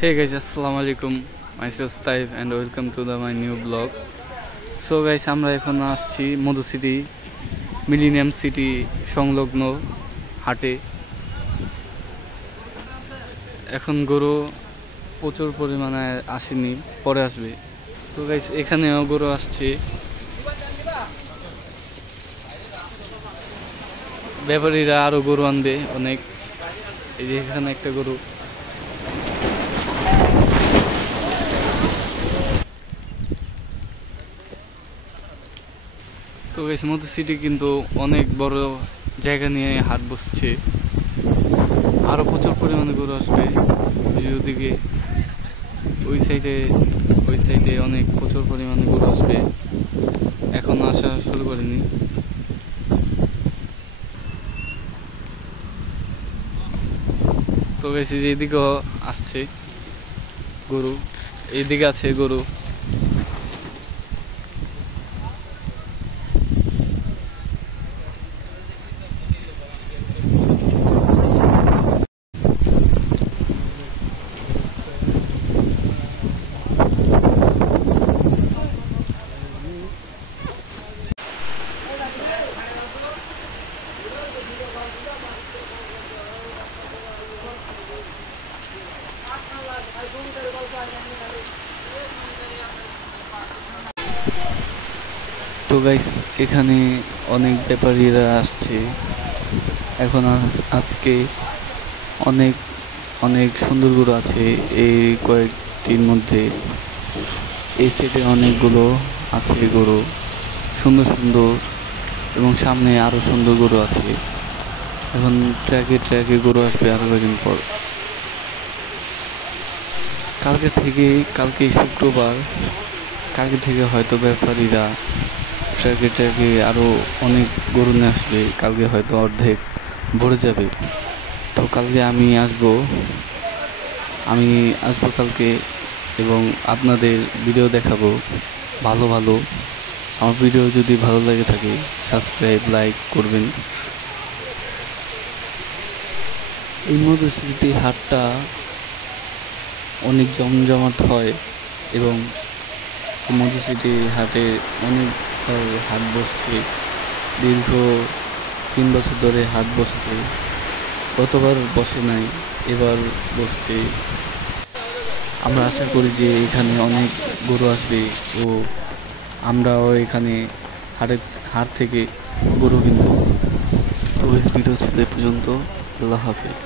Hey guys, assalamu alaikum. Myself Taif and welcome to my new vlog. So guys, আমরা এখন আসছি মধু city millennium city সংলগ্ন হাটে। এখন গরু প্রচুর পরিমাণে আসেনি, পরে আসবে। তো গাইস এখানেও গরু আসছে, ব্যাপারীরা আরো গরু আনবে অনেক। এই যে এখানে একটা গরু। তো গাইস মধু সিটি কিন্তু অনেক বড় জায়গা নিয়ে হাট বসছে, আরো প্রচুর পরিমাণে গরু আসবে। ওইদিকে ওই সাইডে অনেক প্রচুর পরিমাণে গরু আসবে, এখন আসা শুরু করেনি। তো গাইস এইদিকেও আসছে গরু, এইদিকে আছে গরু। তো গাইস এখানে অনেক ব্যাপারীরা আসছে এখন। আজকে অনেক অনেক সুন্দর গরু আছে এই কয়েকটির মধ্যে। এই সাইডে অনেকগুলো আছে গরু, সুন্দর সুন্দর, এবং সামনে আরো সুন্দর গরু আছে। এখন ট্র্যাকে গরু আসবে আরো কয়েকদিন পর। কালকে শুক্রবার, কালকে থেকে হয়তো ব্যাপারীরা ট্র্যাকে আরো অনেক গরু নিয়ে আসবে। কালকে হয়তো অর্ধেক ভরে যাবে। তো কালকে আমি আসবো কালকে, এবং আপনাদের ভিডিও দেখাবো ভালো ভালো। আমার ভিডিও যদি ভালো লাগে থাকে সাবস্ক্রাইব লাইক করবেন। এই মধু সিটি হাটটা অনেক জমজমাট হয়, এবং মধু সিটি হাটে অনেক হাট বসছে। দীর্ঘ 3 বছর ধরে হাট বসছে। গতবার বসে নাই, এবার বসছে। আমরা আশা করি যে এখানে অনেক গরু আসবে ও আমরাও এখানে হাট থেকে গরু কিনবো। তো এই ভিডিও ছিল এ পর্যন্ত। আল্লাহ হাফেজ।